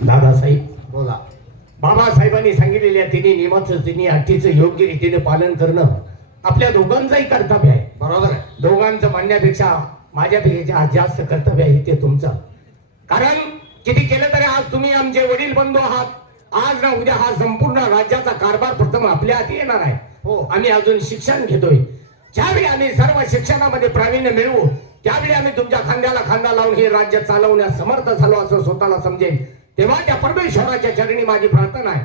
दादासाहेब बोला. बाबासाहेबांनी सांगितलेल्या तिन्ही नियमाचं तिन्ही अटीचं योग्य रीतीने पालन करणं आपल्या दोघांचंही कर्तव्य आहे. बरोबर आहे. दोघांचं म्हणण्यापेक्षा माझ्यापेक्षा जास्त कर्तव्य आहे ते तुमचं. कारण किती केलं तरी आज तुम्ही आमचे वडील बंधू आहात. आज ना उद्या हा संपूर्ण राज्याचा कारभार प्रथम आपल्या हाती येणार आहे. हो. आम्ही अजून शिक्षण घेतोय. ज्यावेळी आम्ही सर्व शिक्षणामध्ये प्रावीण्य मिळवू त्यावेळी आम्ही तुमच्या खांद्याला खांदा लावून हे राज्य चालवण्यास समर्थ झालो असं स्वतःला समजेल. तेव्हा त्या परमेश्वराच्या चरणी माझी प्रार्थना आहे.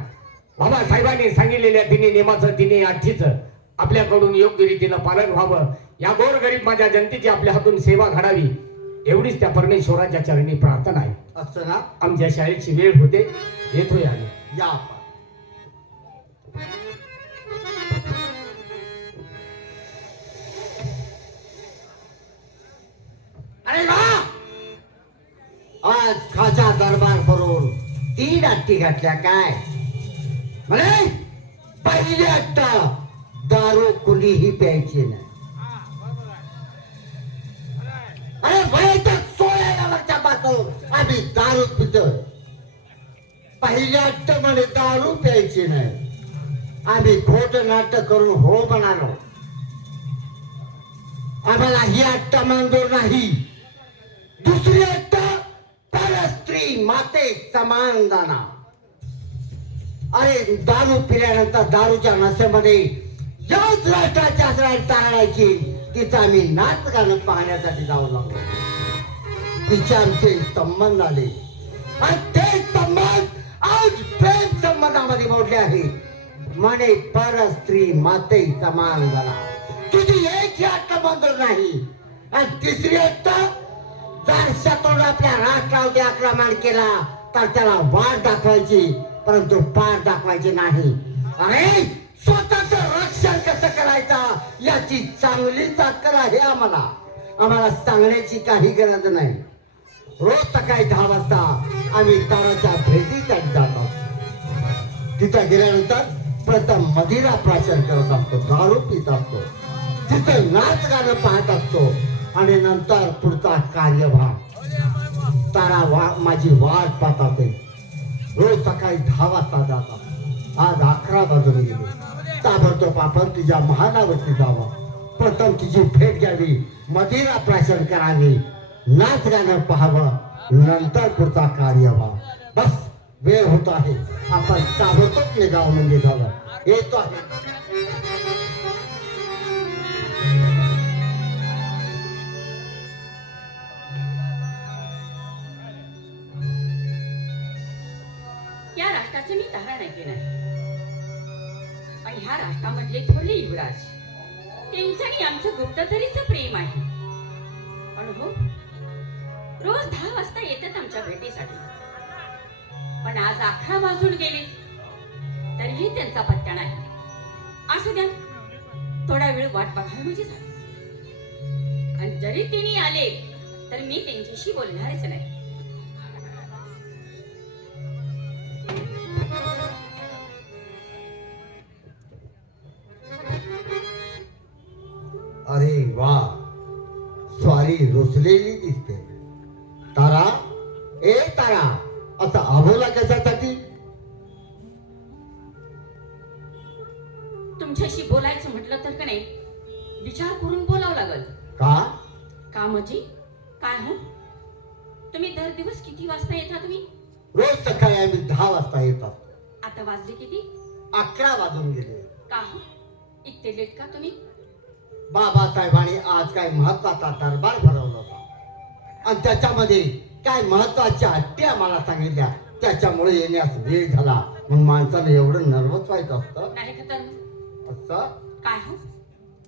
बाबासाहेबांनी सांगितलेल्या तिन्ही नियमाचं तिन्ही अटीचं आपल्याकडून योग्य रीतीनं पालन व्हावं. या गोरगरीब माझ्या जनतेची आपल्या हातून सेवा घडावी एवढीच त्या परमेश्वराच्या चरणी प्रार्थना आहे. असं ना. आमच्या शाळेची वेळ होते. येतोय आम्ही. या आपण. अरे वा, आज खाजा दरबार भरून 3 अट्टी घातल्या काय म्हणे. पहिली अट्ट दारू कुणीही प्यायची नाही. अरे वयाच्या 16 वर्षा पासून आम्ही दारू पितोय. पहिली अट्ट म्हणे दारू प्यायची नाही. आम्ही खोट नाटक करून हो म्हणालो. आम्हाला ही अट्ट मंजूर नाही. दुसरी अट्ट परस्त्री माते समान दाना. अरे दारू पिल्यानंतर दारूच्या नशेमध्ये याच राष्ट्राच्या तारणायची तिचा आम्ही नाच गाणं पाहण्यासाठी जाऊ लागलो. तिचे आमचे संबंध आले आणि ते संबंध आज प्रेम संबंधामध्ये मोडले आहे. म्हणे परस्त्री माते समान झाला. तुझी एक अट्ट मंजूर नाही. आणि तिसरी अट्ट जर शत्रूने आपल्या राष्ट्रावरती आक्रमण केला तर त्याला वाट दाखवायची परंतु पार दाखवायची नाही. अरे स्वतःचं रक्षण कसं करायचं याची चांगली अक्कल आहे आम्हाला. आम्हाला सांगण्याची काही गरज नाही. रोज सकाळी 10 वाजता आम्ही ताराच्या भेटीसाठी जातो. तिथं गेल्यानंतर प्रथम मदिरा प्राशन करत असतो. दारू पित असतो. तिथं नाच गाणं पाहत असतो आणि नंतर पुढचा कार्यभाग. तारा माझी वाट पाहत असते. रोज सकाळी 10 वाजता जातात. आज 11 वाजून गेले. ताबडतोब आपण तिच्या महालावरती जावं. प्रथम तिची भेट घ्यावी. मदिरा प्राशन करावी. नाच गाणं पाहावं. नंतर पुढचा कार्यभाग. बस वेळ होत आहे. आपण ताबडतोब निघावं म्हणजे झालं. येतो आहे. या राष्ट्राचं मी तारण ऐकले नाही. आणि ह्या राष्ट्रामधले थोरले युवराज त्यांचं आणि आमचं गुप्तधरीचं प्रेम आहे. पण हो रोज 10 वाजता येतात आमच्या भेटीसाठी. पण आज 11 वाजून गेले तरीही त्यांचा पत्ता नाही. असू द्या थोडा वेळ वाट बघावी म्हणजे झाली. आणि जरी तिने आले तर मी त्यांच्याशी बोलणारच नाही. अरे वा, स्वारी रुसलेली दिसते. तारा, ए तारा, असा आभोला कशासाठी? तुमच्याशी बोलायचं म्हटलं तर का नाही विचार करून बोलावं लागल. का म्हणजे काय हो तुम्ही दर दिवस किती वाजता येता तुम्ही? रोज सकाळी आम्ही 10 वाजता येतात. आता वाजले किती? 11 वाजून गेले. का हो इतके लेट का तुम्ही? बाबासाहेबांनी आज काय महत्वाचा दरबार भरवला होता आणि त्याच्यामध्ये काय महत्वाच्या अट्टी आम्हाला सांगितल्या. त्याच्यामुळे येण्यास वेळ झाला. मग माणसाने एवढं नर्वस व्हायचं असतं नाही का तर असं? काय हो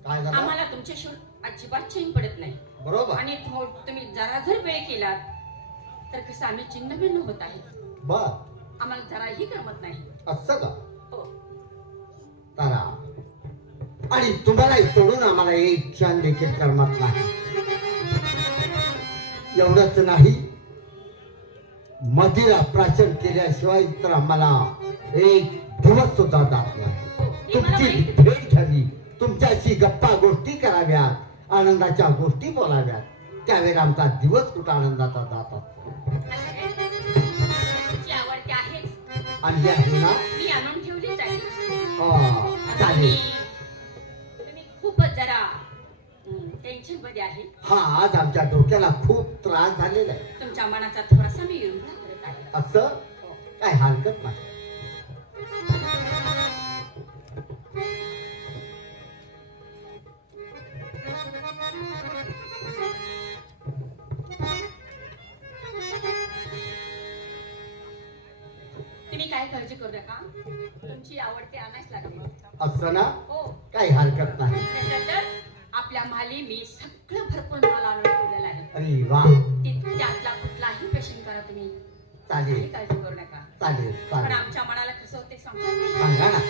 काय झालं? आम्हाला तुमच्याशिवाय अजिबात चैन पडत नाही. बरोबर. आणि तुम्ही जरा जर वेळ केला तर कसं आम्ही चिन्हभिन्न होत आहे. बर, आम्हाला जराही करमत नाही. असं का? हो. तारा, आणि तुम्हालाही सोडून आम्हाला एक क्षण देखील करमत नाही. एवढंच नाही, मदिरा प्राशन केल्याशिवाय तर आम्हाला एक दिवस सुद्धा जात नाही. तुमची भेट घ्यावी, तुमच्याशी गप्पा गोष्टी कराव्यात, आनंदाच्या गोष्टी बोलाव्यात. त्यावेळेला आमचा दिवस कुठं आनंदाचा जात असतो. तुमची आवड आणली आहे ना? मी आणून ठेवलीच आहे. चालेल. तुम्ही खूपच जरा टेन्शन मध्ये आहे. हा, आज आमच्या डोक्याला खूप त्रास झालेला आहे. तुमच्या मनाचा थोडासा मी विरोध करत आहे. असं काय हरकत नाही. तुम्ही काय काळजी करू नका. तुमची आवडते आणायच लागले. असं ना? हो. काही हरकत नाही. त्याच्यात आपल्या माली मी सगळं भरपूर माल आणून ठेवलेला आहे. अरे वा, त्यातला कुठलाही पेशंट करा तुम्ही. चालेल काही काळजी करू नका. चालेल पण चालेल. आमच्या मनाला कसं होते सांगा. सांगा ना.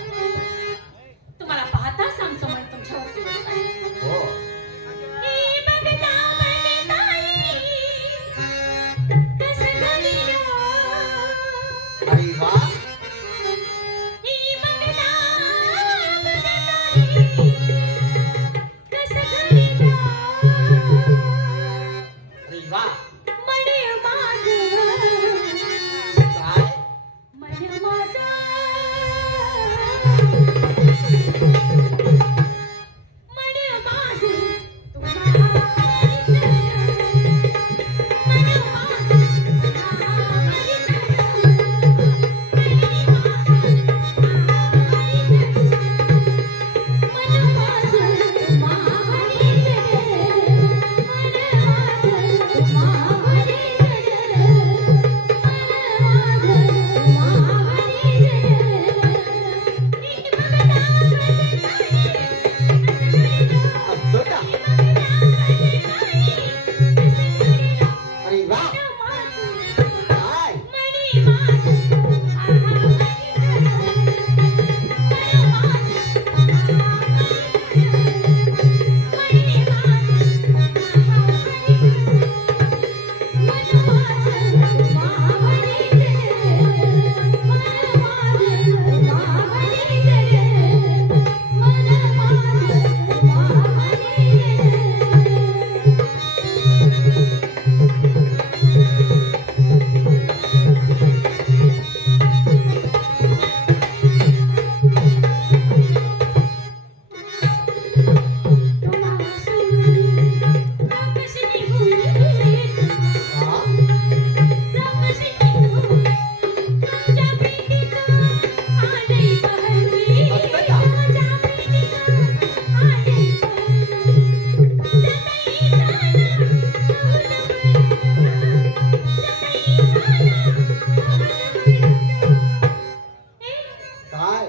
तुम्हाला पाहताच आमचं मन तुमच्यावरती बसत आहे. हो. ही बघता बघताई, कसं घडीलं. अरे वा, ही बघता बघताई, कसं घडीलं. अरे वा. मने माझं, काय? मन माझं, मन माझं तुम्हाला असं का? अरे वा, काय? हा? काय?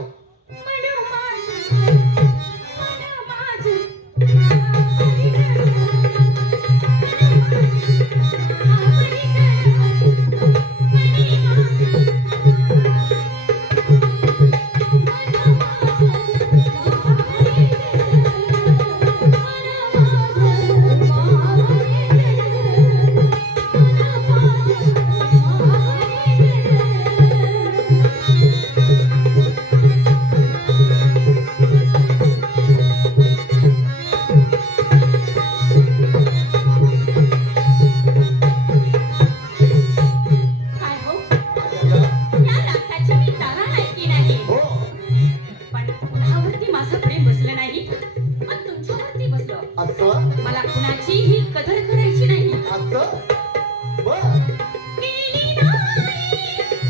काय हो, या रागाची मी तारा नाही की नाही. हो. पण कुणावरती माझं प्रेम बसलं नाही, पण तुमच्यावरती बसलं. असं? मला कुणाचीही कदर करायची नाही. असं? बर. केली नाही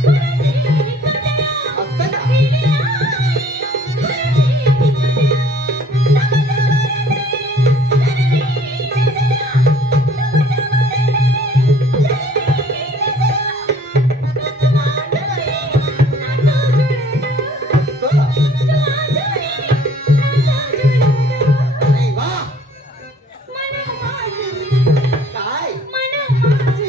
कुणाची कदर, असं का? केली नाही कुणाची कदर. असं? अरे वा, काय? मन माझं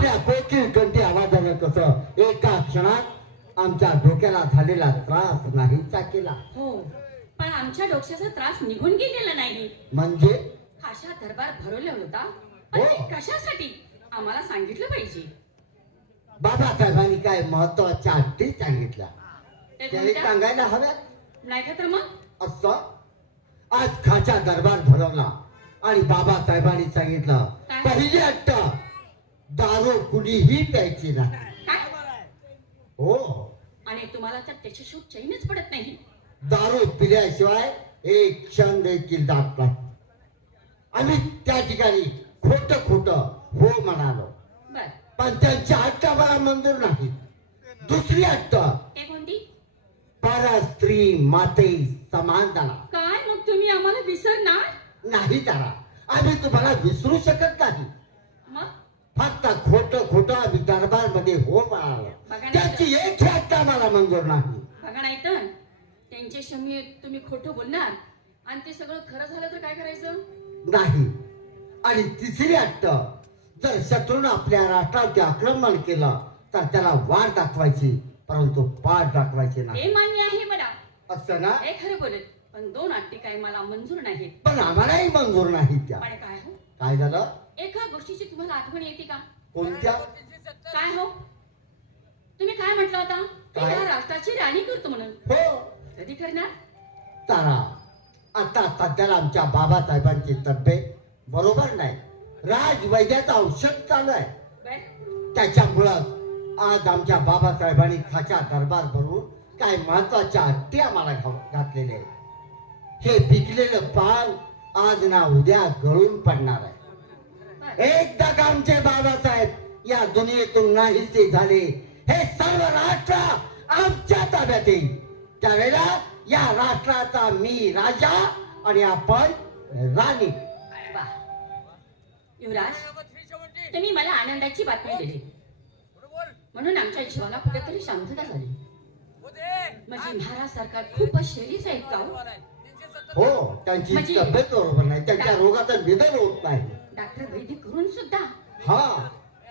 आपल्या कोकिळ कंठी आवाजानं कसं एका क्षणात आमच्या डोक्याला झालेला त्रास नाहीचा केला. हो, पण आमच्या डोक्याचा त्रास निघून गेलेला नाही. म्हणजे खाशा दरबार भरवला होता, पण हो. ते कशासाठी आम्हाला सांगितलं पाहिजे. बाबासाहेबांनी काय महत्वाच्या अटी सांगितल्या ते त्याने कोणत्या? सांगायला हव्या. नाही का तर मग असं आज खाचा दरबार भरवला आणि बाबासाहेबांनी सांगितलं काय? पहिली अट्ट दारू कुणीही प्यायची नाही. काय? हो, आणि तुम्हाला तर त्याची शोध चैनच पडत नाही. दारू पिल्याशिवाय एक क्षण देखील जात नाही. आम्ही त्या ठिकाणी खोट हो म्हणालो, बर, पण त्यांची अट्ट मला मंजूर नाही. दुसरी अट्ट ते कोणती? पर स्त्री माते समानता काय मग तुम्ही आम्हाला विसरणार? नाही तारा, आम्ही तुम्हाला विसरू शकत नाही. मग फक्त खोट आम्ही दरबार मध्ये हो म्हणालो. बघा नाही त्याची एक अट्टा मला मंजूर नाही. बघा नाही तर त्यांच्या शमी तुम्ही खोटं बोलणार आणि ते सगळं खरं झालं तर काय करायचं? नाही. आणि तिसरी अट्ट, जर शत्रूनं आपल्या राष्ट्रावरती आक्रमण केलं तर त्याला वाट दाखवायची, परंतु पाठ दाखवायची नाही. हे मान्य आहे मला, असं ना? हे खरं बोलत, पण दोन अटी काय मला मंजूर नाहीत. पण आम्हालाही मंजूर नाही त्या. पण काय हो, काय झालं? एका गोष्टीची तुम्हाला आठवण येते का? कोणत्या? काय हो, तुम्ही काय म्हटलं होता? ते काय? या राष्ट्राची राणी करतो म्हणून. हो कधी करणार? तारा, आता सध्याला आमच्या बाबासाहेबांची तब्येत बरोबर नाही. राजवैद्याचं औषध चालू आहे. बर, त्याच्यामुळं आज आमच्या बाबासाहेबांनी खाच्या दरबार भरून काय महत्वाच्या अट्टी आम्हाला घातलेले आहे. हे पिकलेलं पान आज ना उद्या गळून पडणार आहे. बर. एकदा का आमचे बाबासाहेब या दुनियेतून नाहीसे झाले, हे सर्व राष्ट्र आमच्या ताब्यात येईल. त्यावेळेला या राष्ट्राचा मी राजा आणि आपण राणी. वा. युवराज, तुम्ही मला आनंदाची बातमी दिली म्हणून आमच्या जीवाला कुठेतरी शांतता झाली. म्हणजे महाराज सरकार खूपच शैलीच आहेत का हो? हो, त्यांची म्हणजे- तब्येत बरोबर नाही, त्यांच्या रोगाचं निधन होत नाही. डॉक्टर वैदिक करून सुद्धा हा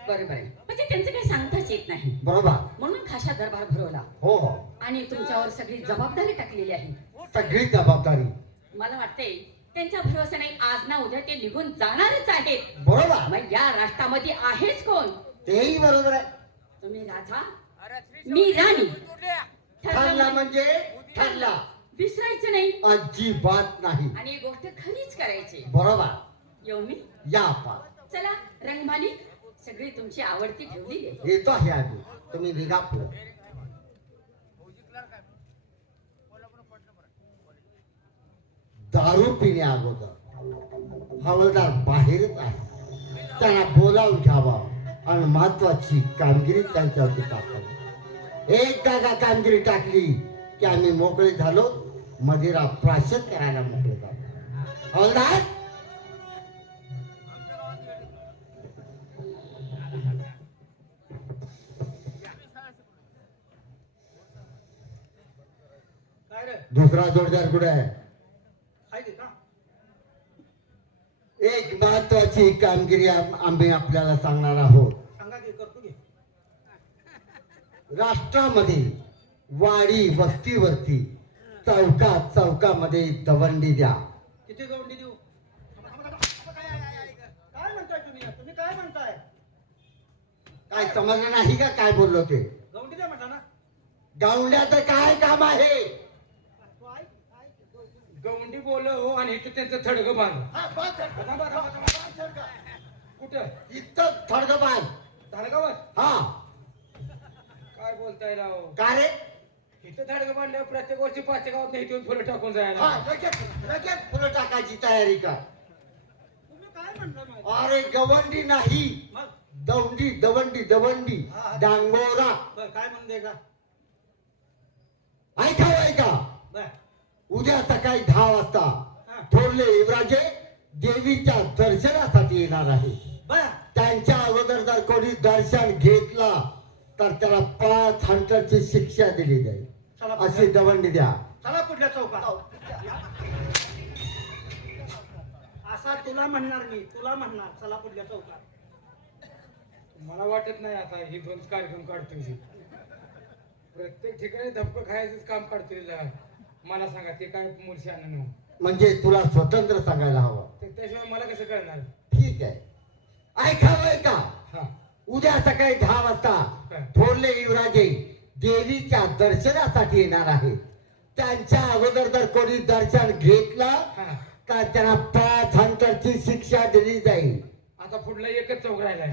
बरोबर आहे. म्हणजे त्यांचं काही सांगताच येत नाही, बरोबर. म्हणून खाशा दरबार भरवला हो, आणि तुमच्यावर सगळी जबाबदारी टाकलेली आहे. सगळी जबाबदारी. मला वाटते त्यांचा भरोसा नाही, आज ना उद्या ते निघून जाणारच आहेत. बरोबर, मग या राष्ट्रामध्ये आहेच कोण? तेही बरोबर आहे. तुम्ही राजा, मी राणी. ठरला म्हणजे ठरला, विसरायचं नाही अजिबात नाही. आणि एक गोष्ट खरीच करायची. बरोबर. येऊ मी? या पा चला, रंगमाली सगळी तुमची आवडती ठेवलेली आहे. येतो आहे आम्ही, तुम्ही निघा पुढे. दारू पिण्या अगोदर हवालदार बाहेरच आहे. त्यांना बोलावून घ्यावा आणि महत्वाची कामगिरी त्यांच्यावरती टाकावी. एकदा का कामगिरी टाकली की आम्ही मोकळे झालो, मदिरा प्राशन करायला मोकळे झालो. हवालदार, दुसरा जोडदार कुठे आहे? एक महत्वाची कामगिरी आम्ही आपल्याला सांगणार आहोत. राष्ट्रामध्ये वाडी वस्तीवरती चौकामध्ये दवंडी द्या. किती गवंडी देऊ? काय म्हणताय तुम्ही काय म्हणताय? काय समजलं नाही का काय बोललो ते? गवंडी द्या म्हणता ना. गावंड्याचं काय काम आहे? गवंडी बोल हो, आणि इथं त्यांचं थडग बांध. हा, बांध थडगं. बांध थडगं. कुठं? इथं थडगं बांध. थडगावर? हा, काय बोलताय राव? का रे? इथं थडग बांधल्यावर प्रत्येक वर्षी पाचच्या गावात नाही तुम्ही फुलं टाकून जायला. हा, लगेच फुलं टाकायची तयारी कर. तुम्ही काय म्हणता मग? अरे गवंडी नाही, मग दवंडी हा. डांगोरा. बर, काय म्हणून दे का? ऐका, बर, उद्या सकाळी 10 वाजता हा. थोरले युवराजे देवीच्या दर्शनासाठी येणार आहे. बर. त्यांच्या अगोदर जर कोणी दर्शन घेतला तर त्याला 5 हंटरची शिक्षा दिली जाईल. चला अशी दवंडी द्या. चला पुढल्या चौकात. असा तुला म्हणणार मी, तुला म्हणणार चला पुढल्या चौकात. मला वाटत नाही आता हे दोन कार्यक्रम काढतोय ते. प्रत्येक ठिकाणी धप्पं खायचंच काम काढतोय मला सांगा ते काय मूर्शी आणणं म्हणजे तुला स्वतंत्र सांगायला हवं. त्याशिवाय मला कसं कळणार? ठीक आहे, ऐकावंय का? हा उद्या सकाळी 10 वाजता काय? थोरले युवराजे देवीच्या दर्शनासाठी येणार आहे. त्यांच्या अगोदर जर कोणी दर्शन घेतलं हा तर त्यांना 5 अंतरची शिक्षा दिली जाईल. आता पुढला एकच चौक राहिलाय.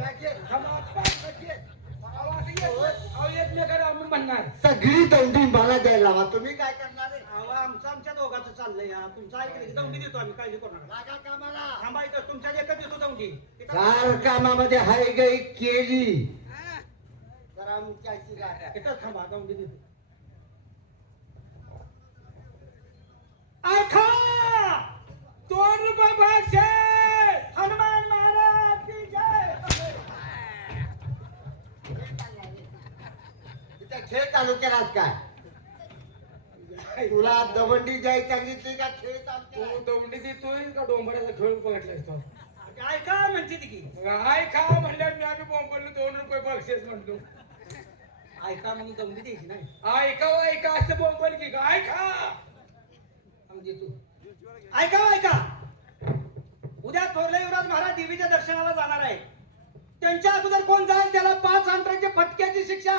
अहो, एकमेकाला आम्ही म्हणणार सगळी दौंडी मला द्यायला हवा. तुम्ही काय करणार आहे? अहो, आमच्या दोघांचं चाललंय या तुमचं ऐकलं दौंडी देतो आम्ही, काळजी करू नका. लागा कामाला. थांबायचं तुमच्या एकच देतो दौंडी. चार कामामध्ये हाय गई केली तर आमच्याशी गाठा. इथंच थांबा, दौंडी देतो. आखा तोर बाबा हनुमान महाराज की जय. इथं खेळ चालू केलास काय? तुला दवंडी जाय सांगितली का खेळ चालू तू केलाय? दौंडी देतोय का डोंबऱ्याचा खेळ बघितलायस तो? ऐका म्हणते ती की हाय खा म्हणल्यावर मी आम्ही बोंबलो 2 रुपये बक्षीस म्हणतो. ऐका म्हणून दौंडी द्यायची नाही. ऐका असं बोंबल की काय खा आम्ही देतो. ऐका उद्या थोरले युवराज महाराज देवीच्या दर्शनाला जाणार आहे. त्यांच्या अगोदर कोण जाईल त्याला 5 अंतराच्या फटक्याची शिक्षा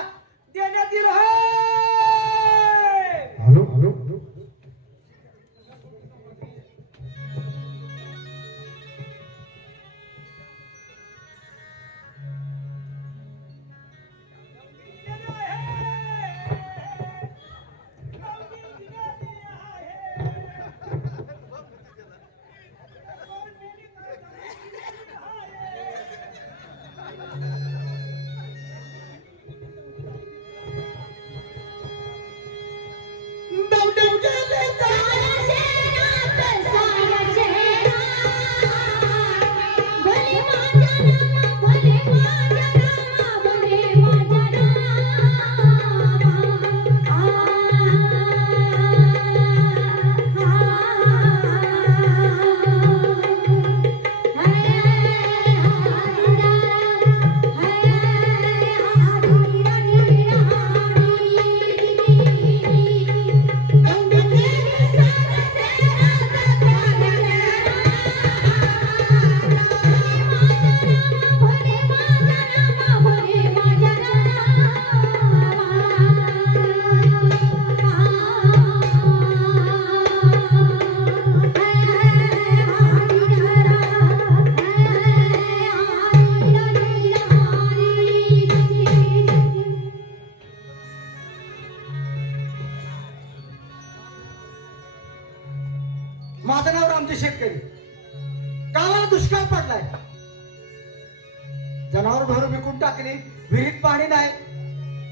देण्यात येईल. Hello hello hello. माझं नाव रामजी शेतकरी. गावाला दुष्काळ पडलाय. जनावर ढोरं विकून टाकली, विहिरीत पाणी नाही.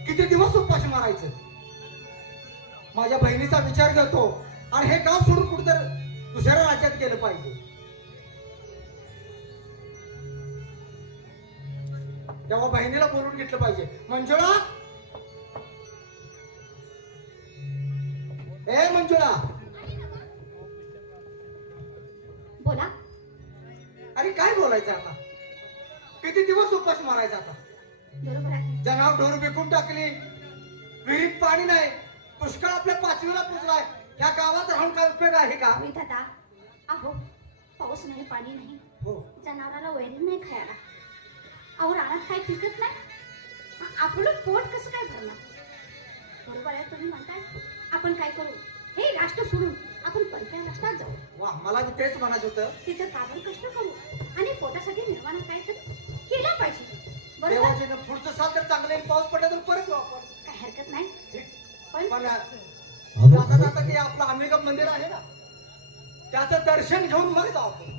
किती दिवस उपाशी मारायचं? माझ्या बहिणीचा विचार करतो आणि हे गाव सोडून कुठेतरी दुसऱ्या राज्यात गेलं पाहिजे. तेव्हा बहिणीला बोलून घेतलं पाहिजे. मंजुळा, ए मंजुळा, बोला. अरे काय बोलायचं आता? किती दिवस उपास मारायचा आता? बरोबर आहे. जनावर ढोर विकून टाकली, विहिरीत पाणी नाही, दुष्काळ आपल्या 5वीला पुजलाय. या गावात राहून काय उपयोग आहे का? दादा, अहो पाऊस नाही, पाणी नाही, हो, जनावराला वैरण नाही खायला, अहो रानात काय पिकत नाही, आपलं पोट कसं काय भरणार? बरोबर आहे तुम्ही म्हणताय. आपण काय करू? हे राष्ट्र सोडून आपण परक्या राष्ट्रात जाऊ. वा, मला बी तेच म्हणायचं होतं. तिथं काबड कष्ट करू आणि पोटासाठी निर्माण काहीतरी केलं पाहिजे. बरोबर, देवाजीनं पुढचं साल तर चांगलं येईल, पाऊस पडला तर परत येऊ आपण. काय हरकत नाही. पण पण जाता जाता ते आपलं आंबेगाव मंदिर आहे ना, त्याचं दर्शन घेऊन मग जाऊ आपण.